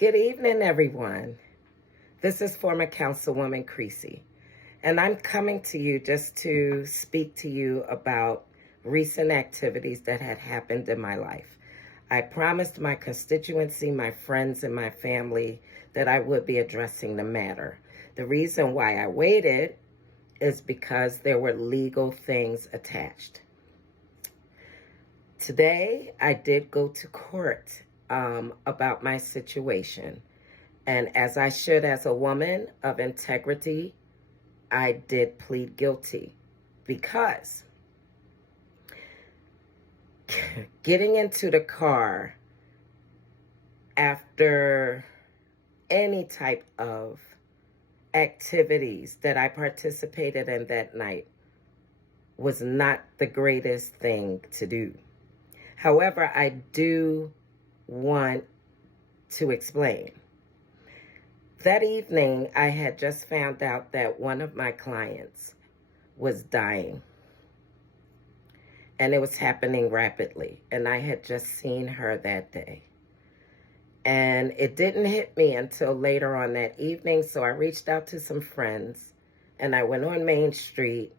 Good evening, everyone. This is former Councilwoman Creasy, and I'm coming to you just to speak to you about recent activities that had happened in my life. I promised my constituency, my friends, and my family that I would be addressing the matter. The reason why I waited is because there were legal things attached. Today, I did go to court about my situation. And as I should, as a woman of integrity, I did plead guilty because getting into the car after any type of activities that I participated in that night was not the greatest thing to do. However, I do want to explain. That evening, I had just found out that one of my clients was dying. And it was happening rapidly. And I had just seen her that day. And it didn't hit me until later on that evening. So I reached out to some friends. And I went on Main Street,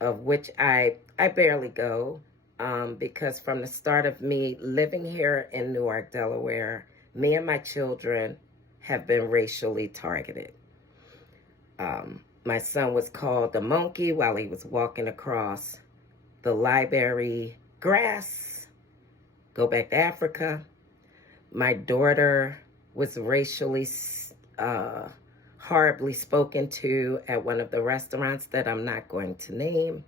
of which I barely go. Because from the start of me living here in Newark, Delaware, me and my children have been racially targeted. My son was called a monkey while he was walking across the library grass. Go back to Africa. My daughter was racially horribly spoken to at one of the restaurants that I'm not going to name.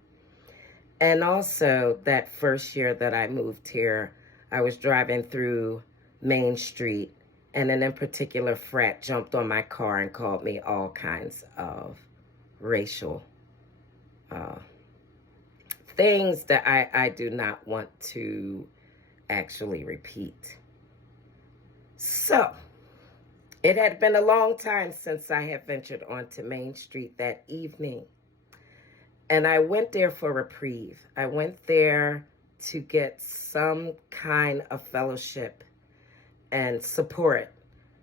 And also, that first year that I moved here, I was driving through Main Street, and an in particular frat jumped on my car and called me all kinds of racial things that I do not want to actually repeat. So, it had been a long time since I had ventured onto Main Street that evening. And I went there for reprieve. I went there to get some kind of fellowship and support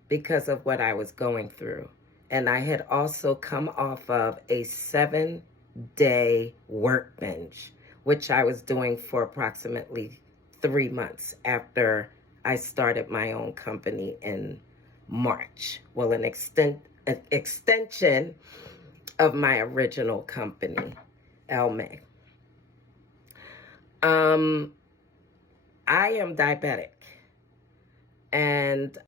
because of what I was going through. And I had also come off of a 7-day work binge, which I was doing for approximately 3 months after I started my own company in March. Well, an extension of my original company, Elmeg. I am diabetic, and